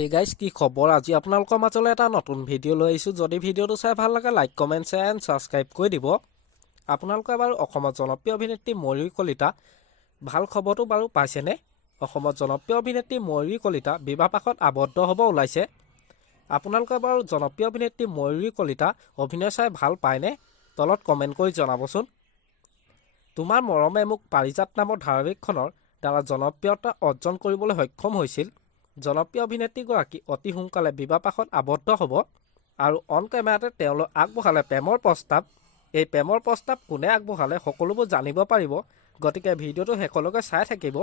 hey guys কি খবৰ আজি আপোনালোকৰ মাজলৈ এটা নতুন ভিডিঅ' লৈ আহিছোঁ যদি ভিডিঅ'টো চাই ভাল লাগে like comment share and subscribe কৰি দিব আপোনালোকে বাৰু অসমত জনপ্ৰিয় অভিনেত্ৰী ময়ূৰী কলিতা ভাল খবৰটো বাৰু পাইছেনে অসমত জনপ্ৰিয় অভিনেত্ৰী ময়ূৰী কলিতা বিবাহপাশত আবদ্ধ হ'ব ওলাইছে আপোনালোকে বাৰু জনপ্ৰিয় অভিনেত্ৰী ময়ূৰী কলিতা অভিনয় চাই ভাল পায়নে তলত কমেণ্ট কৰি জনাবচোন তোমাৰ মৰমে মোক পাৰিজাত নামৰ ধাৰাবাহিকখনৰ দ্বাৰা জনপ্ৰিয়তা অৰ্জন কৰিবলৈ সক্ষম হৈছিল জনপ্ৰিয় অভিনেত্ৰীগৰাকী অতি সোনকালে বিবাহপাশত আবদ্ধ হ'ব আৰু অন কেমেৰাতে তেওঁলোক আগবঢ়ালে প্ৰেমৰ প্ৰস্তাৱ এই প্ৰেমৰ প্ৰস্তাৱ কোনে আগবঢ়ালে সকলোবোৰ জানিব পাৰিব গতিকে ভিডিঅ'টো শেষলৈকে চাই থাকিব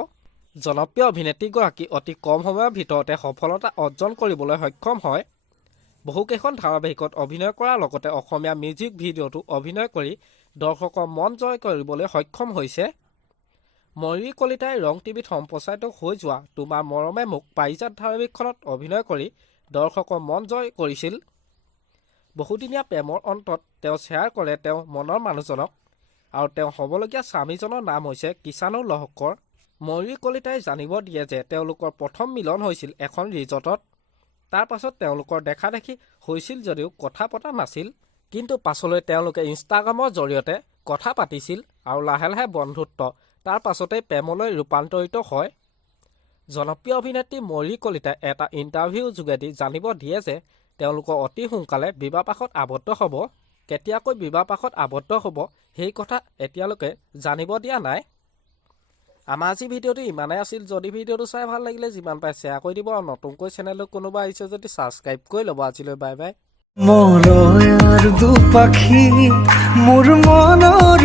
জনপ্ৰিয় অভিনেত্ৰীগৰাকী অতি কম সময়ৰ ভিতৰতে সফলতা অৰ্জন কৰিবলৈ সক্ষম হয় বহুকেইখন ধাৰাবাহিকত অভিনয় কৰাৰ লগতে অসমীয়া মিউজিক ভিডিঅ'টো অভিনয় কৰি দৰ্শকৰ মন জয় কৰিবলৈ সক্ষম হৈছে ময়ূৰী কলিতাই ৰং টিভিত সম্প্ৰচাৰিত হৈ যোৱা তোমাৰ মৰমে মোক পাৰিজাত ধাৰাবাহিকখনত অভিনয় কৰি দৰ্শকৰ মন জয় কৰিছিল বহুদিনীয়া প্ৰেমৰ অন্তত তেওঁ শ্বেয়াৰ কৰে তেওঁ মনৰ মানুহজনক আৰু তেওঁ হ'বলগীয়া স্বামীজনৰ নাম হৈছে কিষাণুৰ লহকৰ ময়ূৰী কলিতাই জানিব দিয়ে যে তেওঁলোকৰ প্ৰথম মিলন হৈছিল এখন ৰিজৰ্টত তাৰ পাছত তেওঁলোকৰ দেখা দেখি হৈছিল যদিও কথা পতা নাছিল কিন্তু পাছলৈ তেওঁলোকে ইনষ্টাগ্ৰামৰ জৰিয়তে কথা পাতিছিল আৰু লাহে লাহে বন্ধুত্ব তাৰ পাছতেই প্ৰেমলৈ ৰূপান্তৰিত হয় জনপ্ৰিয় অভিনেত্ৰী ময়ূৰী কলিতাই এটা ইণ্টাৰভিউৰ যোগেদি জানিব দিয়ে যে তেওঁলোকৰ অতি সোনকালে বিবাহপাশত আবদ্ধ হ'ব কেতিয়াকৈ বিবাহপাশত আবদ্ধ হ'ব সেই কথা এতিয়ালৈকে জানিব দিয়া নাই আমাৰ আজি ভিডিঅ'টো ইমানেই আছিল যদি ভিডিঅ'টো চাই ভাল লাগিলে যিমান পাৰে শ্বেয়াৰ কৰি দিব আৰু নতুনকৈ চেনেললৈ কোনোবা আহিছে যদি ছাবস্ক্ৰাইব কৰি ল'ব আজিলৈ বাই বাই মৰয়াৰ দুপাখি মোৰ মনৰ